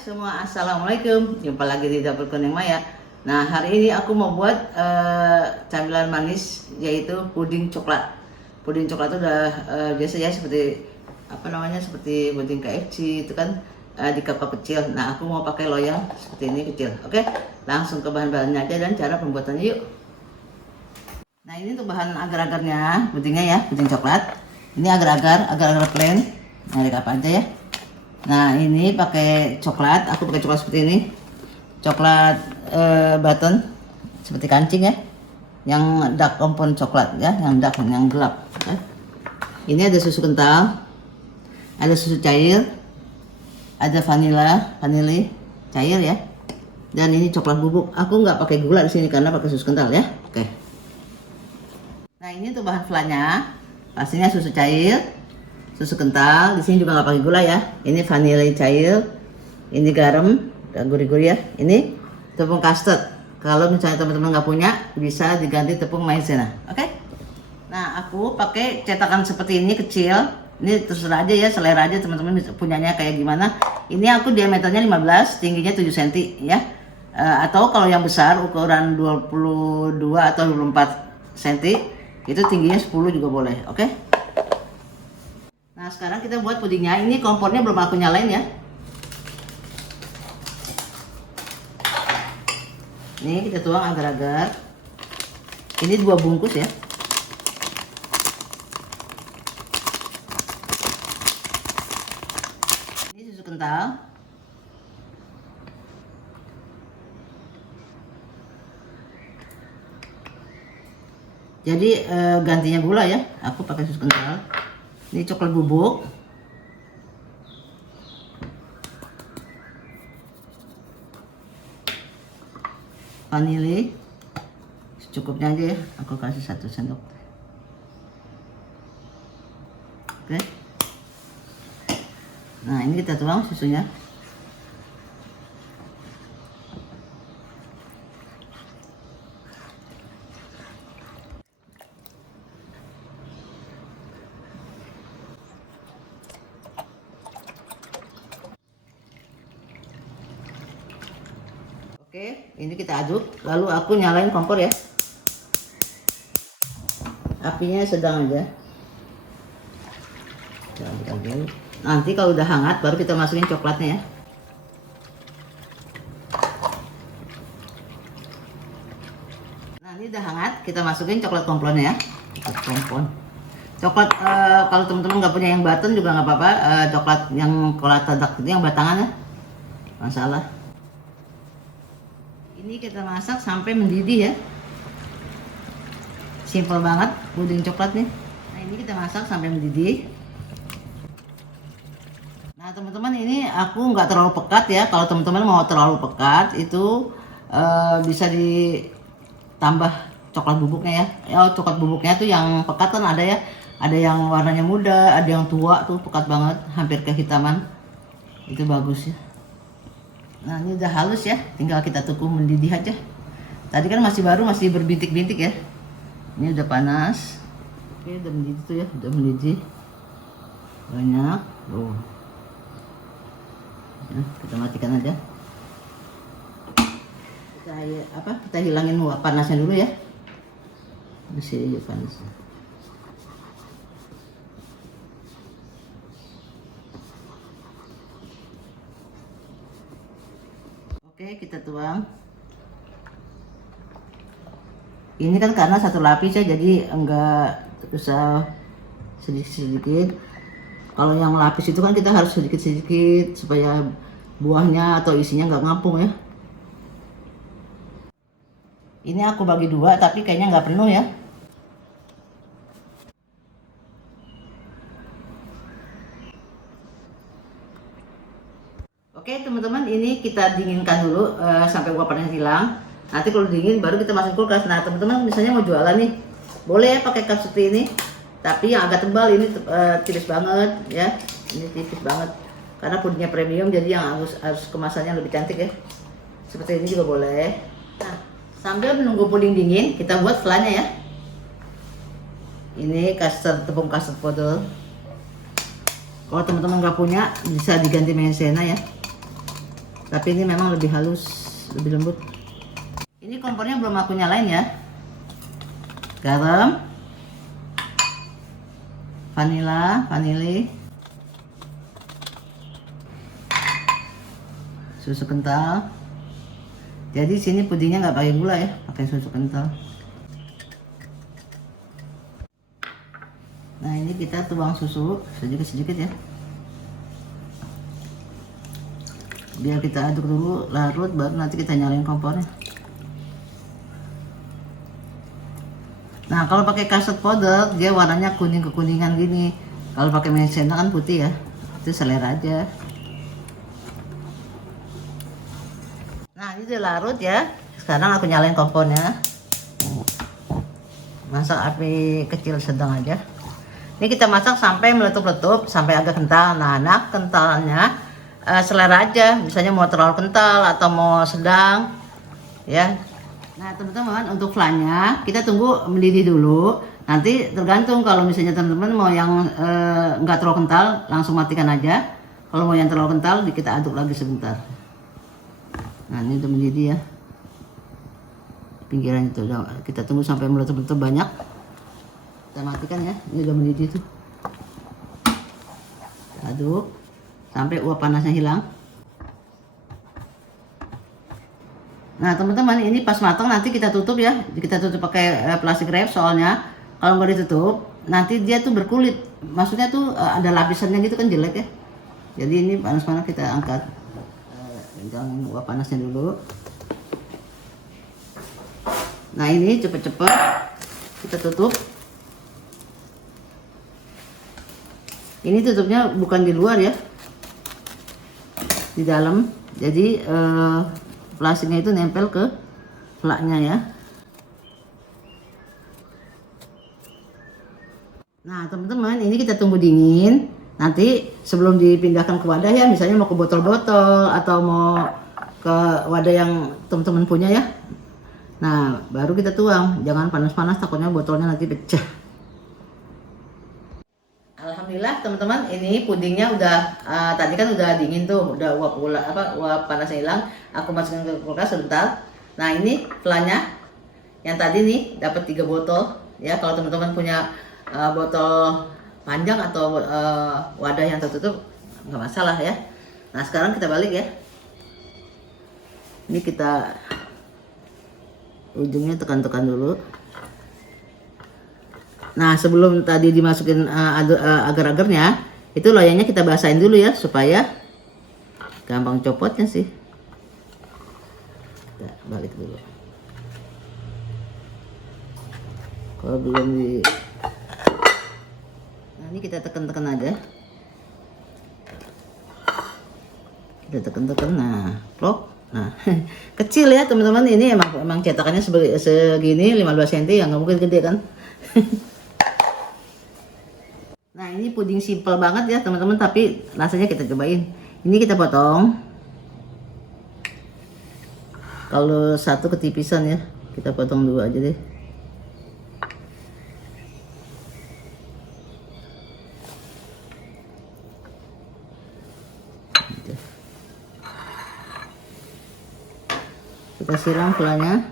Semua, assalamualaikum. Jumpa lagi di Dapur Kuning Maya. Nah, hari ini aku mau buat camilan manis, yaitu puding coklat. Puding coklat itu udah biasa ya, seperti seperti puding KFC itu kan di cup kecil. Nah, aku mau pakai loyang seperti ini kecil. Oke, langsung ke bahan-bahannya aja dan cara pembuatannya yuk. Nah, ini untuk bahan agar-agarnya, pudingnya ya, puding coklat. Ini agar-agar plain. Merek apa aja ya. Nah, ini pakai coklat, aku pakai coklat seperti ini. Coklat button seperti kancing ya. Yang dark compound coklat ya, yang dark, yang gelap. Ini ada susu kental, ada susu cair, ada vanili cair ya. Dan ini coklat bubuk. Aku nggak pakai gula di sini karena pakai susu kental ya. Oke. Nah, ini untuk bahan flannya, pastinya susu cair, susu kental. Di sini juga nggak pakai gula ya. Ini vanili cair, ini garam dan gurih-gurih ya. Ini tepung custard. Kalau misalnya teman-teman nggak punya, bisa diganti tepung maizena. Oke? Nah, aku pakai cetakan seperti ini kecil. Ini terserah aja ya, selera aja teman-teman punyanya kayak gimana. Ini aku diameternya 15, tingginya 7 cm ya. Atau kalau yang besar ukuran 22 atau 24 cm, itu tingginya 10 juga boleh. Oke? Nah, sekarang kita buat pudingnya. Ini kompornya belum aku nyalain ya. Ini kita tuang agar-agar. Ini 2 bungkus ya. Ini susu kental. Jadi gantinya gula ya. Aku pakai susu kental. Ini coklat bubuk. Vanili. Secukupnya aja ya. Aku kasih 1 sendok. Oke. Nah, ini kita tuang susunya. Oke, ini kita aduk, lalu aku nyalain kompor ya. Apinya sedang aja. Nanti kalau udah hangat baru kita masukin coklatnya ya. Nah, ini udah hangat, kita masukin coklat komplonnya ya. Coklat kompon. Coklat kalau teman-teman nggak punya yang button juga nggak apa-apa. Coklat yang kolatadak itu yang batangan ya. Masalah. Ini kita masak sampai mendidih ya. Simple banget puding coklat nih. Nah, ini kita masak sampai mendidih. Nah, teman-teman, ini aku nggak terlalu pekat ya. Kalau teman-teman mau terlalu pekat itu bisa ditambah coklat bubuknya ya. Coklat bubuknya tuh yang pekat kan ada ya. Ada yang warnanya muda, ada yang tua tuh pekat banget, hampir kehitaman. Itu bagus ya. Nah, ini udah halus ya, tinggal kita tunggu mendidih aja. Tadi kan masih baru, masih berbintik-bintik ya. Ini udah panas. Oke, udah mendidih tuh ya, udah mendidih. Banyak. Oh. Nah, kita matikan aja. Kita hilangin panasnya dulu ya. Masih aja panasnya. Oke, kita tuang. Ini kan karena satu lapis ya, jadi enggak usah sedikit-sedikit. Kalau yang lapis itu kan kita harus sedikit-sedikit supaya buahnya atau isinya nggak ngapung ya. Ini aku bagi 2, tapi kayaknya nggak penuh ya. Oke teman-teman, ini kita dinginkan dulu sampai uapannya hilang. Nanti kalau dingin baru kita masukin kulkas. Nah, teman-teman misalnya mau jualan nih, boleh ya pakai cup seperti ini. Tapi yang agak tebal ini tipis banget ya. Ini tipis banget. Karena pudingnya premium, jadi yang harus kemasannya lebih cantik ya. Seperti ini juga boleh. Nah, sambil menunggu puding dingin, kita buat flannya ya. Ini tepung custard powder. Kalau teman-teman nggak punya, bisa diganti maizena ya. Tapi ini memang lebih halus, lebih lembut. Ini kompornya belum aku nyalain ya. Garam, vanili, susu kental. Jadi sini pudingnya nggak pakai gula ya, pakai susu kental. Nah ini kita tuang susu sedikit-sedikit ya, biar kita aduk dulu, larut, baru nanti kita nyalain kompornya. Nah kalau pakai custard powder dia warnanya kuning kekuningan gini. Kalau pakai maizena kan putih ya, itu selera aja. Nah ini udah larut ya. Sekarang aku nyalain kompornya. Masak api kecil sedang aja. Ini kita masak sampai meletup-letup, sampai agak kental. Nah kentalnya selera aja. Misalnya mau terlalu kental atau mau sedang ya. Nah teman-teman, untuk flannya kita tunggu mendidih dulu. Nanti tergantung, kalau misalnya teman-teman mau yang nggak terlalu kental langsung matikan aja. Kalau mau yang terlalu kental kita aduk lagi sebentar. Nah ini udah mendidih ya, pinggiran itu udah, kita tunggu sampai meletup-letup banyak, kita matikan ya. Ini udah mendidih tuh, aduk sampai uap panasnya hilang. Nah teman-teman, ini pas matang nanti kita tutup ya, kita tutup pakai plastik wrap, soalnya kalau nggak ditutup nanti dia tuh berkulit, maksudnya tuh ada lapisannya gitu kan, jelek ya. Jadi ini panas-panas kita angkat, jangan uap panasnya dulu. Nah ini cepet-cepet kita tutup. Ini tutupnya bukan di luar ya, di dalam, jadi plastiknya itu nempel ke flaknya ya. Nah teman-teman, ini kita tunggu dingin. Nanti sebelum dipindahkan ke wadah ya, misalnya mau ke botol-botol atau mau ke wadah yang teman-teman punya ya. Nah baru kita tuang, jangan panas-panas, takutnya botolnya nanti pecah. Alhamdulillah teman-teman, ini pudingnya udah tadi kan udah dingin tuh, udah uap panasnya hilang. Aku masukin ke kulkas sebentar. Nah ini flannya yang tadi nih dapat 3 botol ya. Kalau teman-teman punya botol panjang atau wadah yang tertutup nggak masalah ya. Nah sekarang kita balik ya. Ini kita ujungnya tekan-tekan dulu. Nah sebelum tadi dimasukin agar-agarnya, itu loyangnya kita basahin dulu ya, supaya gampang copotnya sih. Kita balik dulu. Kalau belum di, nah ini kita tekan-tekan aja. Kita tekan-tekan, nah plok. Nah kecil ya teman-teman, ini emang cetakannya segini 15 cm, yang nggak mungkin gede kan. Nah ini puding simple banget ya teman-teman, tapi rasanya kita cobain. Ini kita potong. Kalau satu ketipisan ya, kita potong 2 aja deh. Kita siram flannya.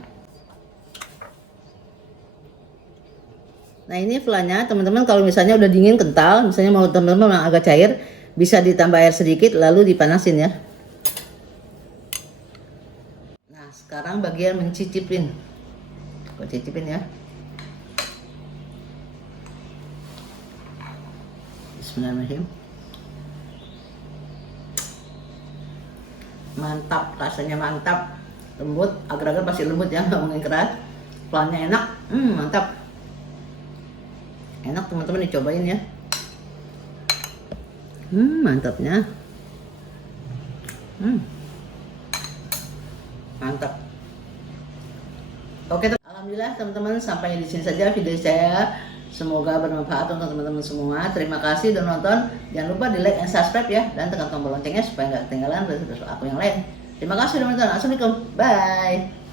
Nah ini flannya teman-teman, kalau misalnya udah dingin kental, misalnya mau teman-teman yang agak cair, bisa ditambah air sedikit lalu dipanasin ya. Nah sekarang bagian mencicipin, aku cicipin ya. Bismillahirrahmanirrahim. Mantap, rasanya mantap, lembut, agar-agar pasti lembut ya, nggak mungkin keras. Flannya enak, mantap. Enak teman-teman, dicobain ya. Mantapnya. Mantap. Oke, alhamdulillah teman-teman, sampai di sini saja video saya. Semoga bermanfaat untuk teman-teman semua. Terima kasih sudah nonton. Jangan lupa di like and subscribe ya, dan tekan tombol loncengnya supaya nggak ketinggalan video aku yang lain. Terima kasih teman-teman. Assalamualaikum. Bye.